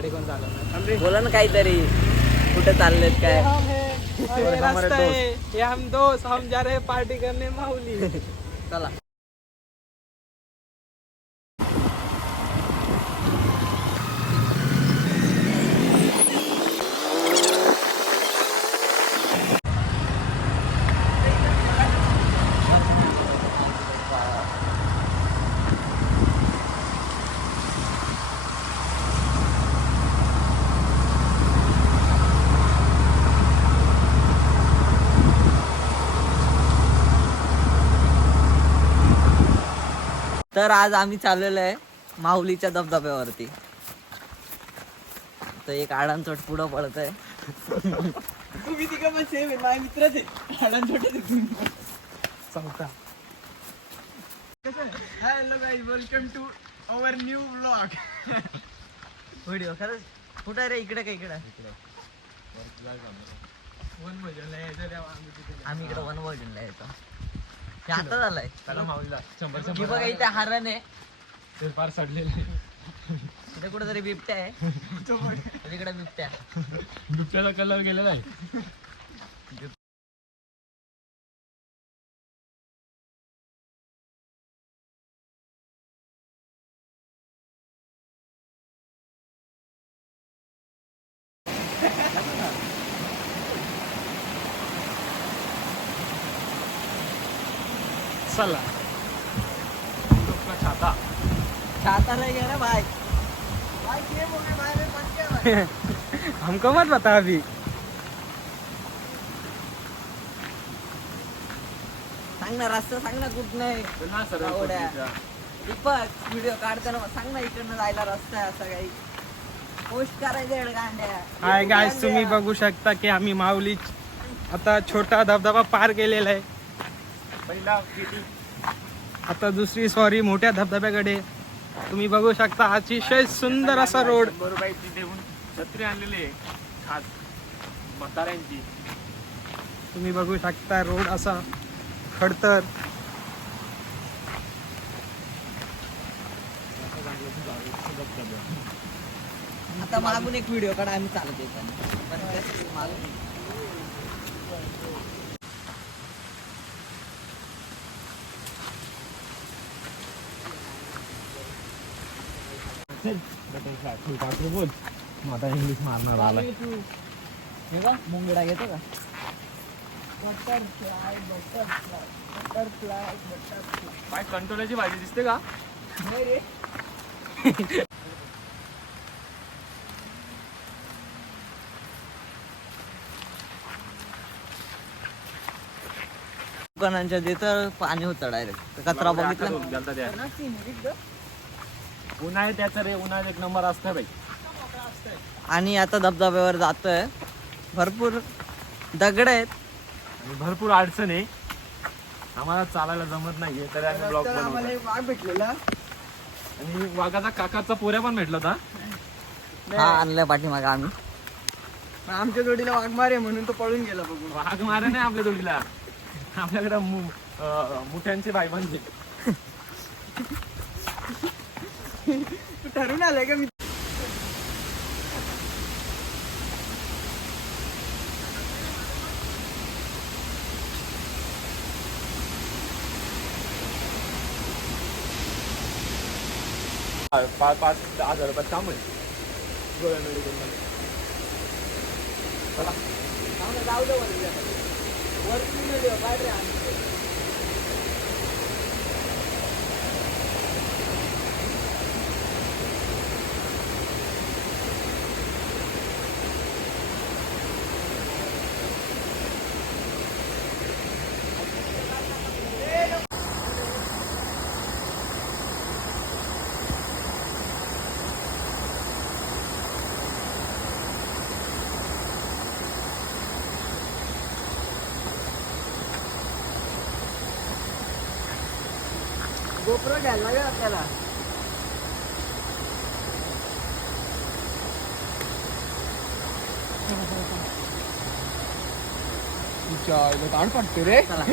गाडी कोण चालवणार? बोला ना काहीतरी, कुठे चाललेत काय? रास्ता है ये, हम दोस्त हम जा रहे पार्टी करने माहुली. चला. तर आज आम्ही चाललेलो आहे माहुलीच्या धबधब्यावरती. तर एक आडांचोट पुढं पडत आहे. तुम्ही तिघं पण सेम आहे, माझे मित्रच आहे. आडांचोट चौथा. Hello guys, welcome to our new blog. Video खरंच कुठं आहे रे? इकडे का इकडे? वन भजनला यायचं तेव्हा आम्ही तिथे. आम्ही इकडे वनभोजनला येतो. हे आता झालंय. त्याला माऊलीला 100 की बघा इथे हरण आहे, ते फार सडलेलं आहे. इथे कुठेतरी बिबट्या आहे. तिकडे बिबट्या. बिबट्याचा कलर गेलेला आहे. चला छाता छाता नहीं गया ना भाई. भाई ये हो गए भाई, मैं बच गया भाई. हमको मत बता अभी. सांग ना रस्ता, सांग ना कुठं आहे. दीपक व्हिडिओ काढताना सांग ना इकडनं जायला रस्ता आहे असं काही. पोस्ट करायचं गांड्या. हाय गाइस, तुम्ही बघू शकता की आम्ही माऊली आता छोटा धबधबा पार केलेला आहे. पहिला आता दुसरी सॉरी मोठ्या धबधब्याकडे. तुम्ही बघू शकता अतिशय सुंदर असा रोड. छत्री आणलेली आहे खास म्हाताऱ्यांची. तुम्ही बघू शकता रोड असा खडतर. आता मागून एक व्हिडिओ काढा, आम्ही चालत येतो मागून. बोल आता इंग्लिश मारणार आला. हे का मुंगडा घेतो का? Butterfly butterfly butterfly butterfly. काय कंटोलाची भाजी दिसते का? नाही रे. दुकानांच्या तिथं पाणी होतं डायरेक्ट. कचरा बघितला. उन्हाळ्यात त्याचं रे, उन्हाळ्यात एक नंबर असतं बाई. आणि आता धबधब्यावर जातोय. भरपूर दगड आहेत आणि भरपूर अडचण आहे. आम्हाला चालायला जमत नाहीये तरी आम्ही ब्लॉग बनवतो. वाघ भेटलेला आणि वाघाचा काकाचा पोऱ्या पण भेटला होता. हा आणलाय पाठीमागे आम्ही. आमच्या जोडीला वाघमारे म्हणून तो पळून गेला बघून. वाघ मारे नाही आपल्या जोडीला, आपल्याकडे मुठ्यांचे बाई म्हणजे. ठरून आलाय का मी? पाच 10,000 रुपयात काम आहे गोव्या मेडिकल मध्ये. चला जाऊ दे वरती काय रे. गोप्रो घ्यायला लागेल आपल्याला. ताण पडते रे. चला